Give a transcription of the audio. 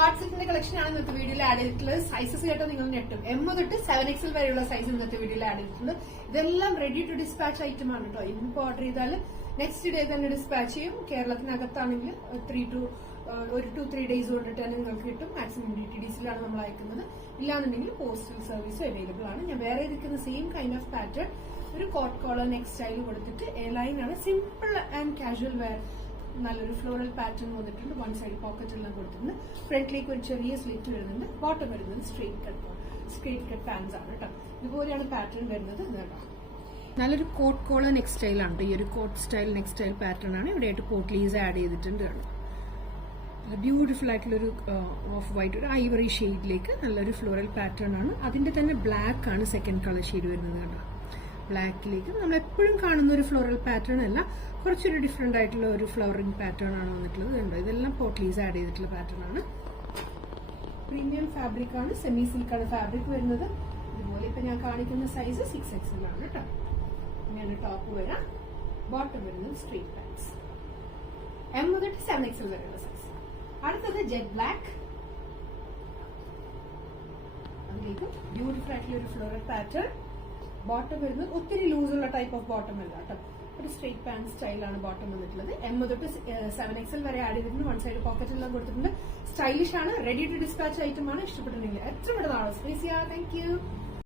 Part സെറ്റിന്റെ collection ആണ് ഇന്നത്തെ വീഡിയോയിൽ ആഡ് ചെയ്തിട്ടുള്ളത്. സൈസസ് കേട്ടോ നിങ്ങൾ ഞെട്ടും. M തൊട്ട് 7XL വരെയുള്ള സൈസ് ഇന്നത്തെ വീഡിയോയിൽ ആഡ് ചെയ്തിട്ടുണ്ട്. ഇതെല്ലാം റെഡി ടു ഡിസ്പാച്ച് ഐറ്റം ആണ് കേട്ടോ. ഇന്നിപ്പോ ഓർഡർ ചെയ്താൽ നെക്സ്റ്റ് ഡേ തന്നെ ഡിസ്പാച്ച് ചെയ്യും. കേരളത്തിനകത്താണെങ്കിൽ 2-3 ഡേയ്സ് കൊണ്ടിട്ട് തന്നെ നിങ്ങൾക്ക് കിട്ടും. മാക്സിമം DTDCയിലാണ് നമ്മൾ അയക്കുന്നത്. ഇല്ലാന്നുണ്ടെങ്കിൽ പോസ്റ്റൽ സർവീസ് അവൈലബിൾ ആണ്. ഞാൻ വേറെ ഇരിക്കുന്ന സെയിം കൈൻഡ് ഓഫ് പാറ്റേൺ ഒരു കോട്ട് കോളർ നെക്ക് സ്റ്റൈൽ കൊടുത്തിട്ട് എ ലൈൻ ആണ്. Simple and casual wear. നല്ലൊരു ഫ്ലോറൽ പാറ്റേൺ വന്നിട്ടുണ്ട്. വൺ സൈഡ് പോക്കറ്റ് എല്ലാം കൊടുത്തിട്ടുണ്ട്. ഫ്രണ്ടിലേക്ക് ഒരു ചെറിയ സ്ലിറ്റ് വരുന്നുണ്ട്. ബോട്ടം വരുന്നത് സ്ട്രേറ്റ് കട്ട് പാൻസ് ആണ് കേട്ടോ. ഇതുപോലെയാണ് പാറ്റേൺ വരുന്നത്. നല്ലൊരു കോട്ട് കോളർ നെക്ക് സ്റ്റൈൽ ആണ്. ഈ ഒരു coat style neck style pattern ആണ്. ഇവിടെയായിട്ട് പോട്ട്ലീസ് ആഡ് ചെയ്തിട്ടുണ്ട്. ബ്യൂട്ടിഫുൾ ആയിട്ടുള്ളൊരു ഓഫ് വൈറ്റ് ഒരു ഐവറി ഷെയ്ഡിലേക്ക് നല്ലൊരു ഫ്ലോറൽ പാറ്റേൺ ആണ്. അതിന്റെ തന്നെ ബ്ലാക്ക് ആണ് സെക്കൻഡ് കളർ ഷെയ്ഡ് വരുന്നത് കണ്ടോ. ബ്ലാക്കിലേക്ക് നമ്മൾ എപ്പോഴും കാണുന്ന ഒരു ഫ്ലോറൽ പാറ്റേൺ അല്ല, കുറച്ചൊരു ഡിഫറെന്റ് ആയിട്ടുള്ള ഒരു ഫ്ലവറിംഗ് പാറ്റേൺ ആണ് വന്നിട്ടുള്ളത്. കണ്ടോ, ഇതെല്ലാം പോട്ട്ലീസ് ആഡ് ചെയ്തിട്ടുള്ള പാറ്റേൺ ആണ്. പ്രീമിയം ഫാബ്രിക് ആണ്. സെമി സിൽക്ക് ആണ് ഫാബ്രിക് വരുന്നത്. ഇതുപോലെ ഇപ്പൊ ഞാൻ കാണിക്കുന്ന സൈസ് 6XL ആണ് കേട്ടോ. ഇങ്ങനെ ടോപ്പ് വരാം. ബോട്ടം വരുന്നത് സ്ട്രേറ്റ് പാൻസ്. M തൊട്ട് 7XL വരെയുള്ള സൈസ്. അടുത്തത് ജെറ്റ് ബ്ലാക്ക്. അതിലേക്ക് ബ്യൂട്ടിഫുൾ ആയിട്ടുള്ള ഒരു ഫ്ലോറൽ പാറ്റേൺ. ബോട്ടം വരുന്നത് ഒത്തിരി ലൂസുള്ള ടൈപ്പ് ഓഫ് ബോട്ടം അല്ല കേട്ടോ. ഒരു സ്ട്രേറ്റ് പാൻറ് സ്റ്റൈലാണ് ബോട്ടം വന്നിട്ടുള്ളത്. M തൊട്ട് 7XL വരെ ആഡ് ചെയ്തിട്ടുണ്ട്. വൺ സൈഡ് പോക്കറ്റ് എല്ലാം കൊടുത്തിട്ടുണ്ട്. സ്റ്റൈലിഷ് ആണ്. റെഡി ടു ഡിസ്പാച്ച് ഐറ്റം ആണ്. ഇഷ്ടപ്പെട്ടിട്ടുണ്ടെങ്കിൽ എത്ര പെട്ടെന്നാണ് സ്പേസ് ചെയ്യാം. Thank you.